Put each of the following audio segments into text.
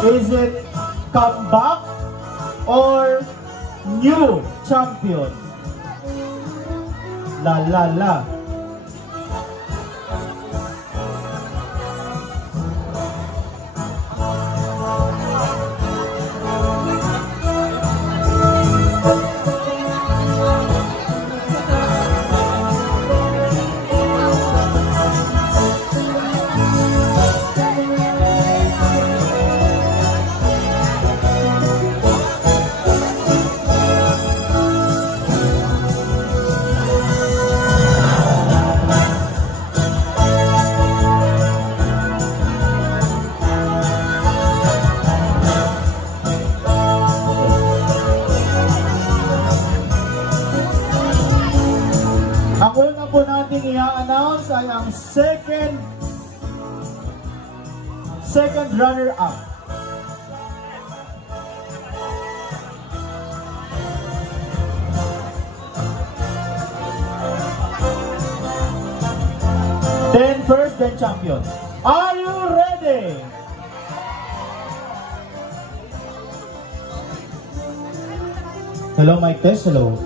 Is it comeback or new champion? La la la. Ang una po natin i-announce ay ang second runner-up. Then first, then champion. Are you ready? Hello, mic test. Hello.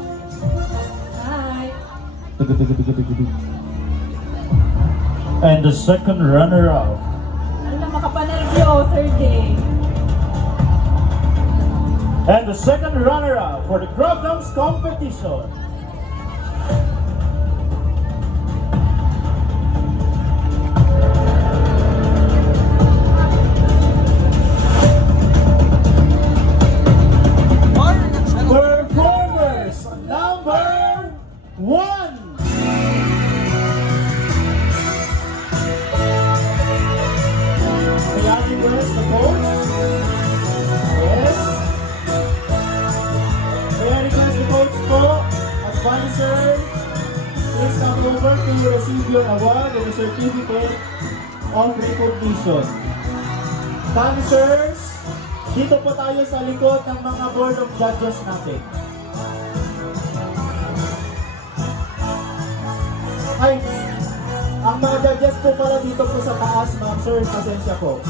And the second runner-up. Ano makapanervyo, Sir Jay. And the second runner-up for the Grab Dance competition. Performers number 1. Where's the coach? Yes. May I request the coach po, advisor, please come over to receive your award and a certificate of recognition. Dancers, dito po tayo sa likod ng mga board of judges natin. Ay, ang mga judges po pala dito po sa taas, ma'am sir, pasensya po.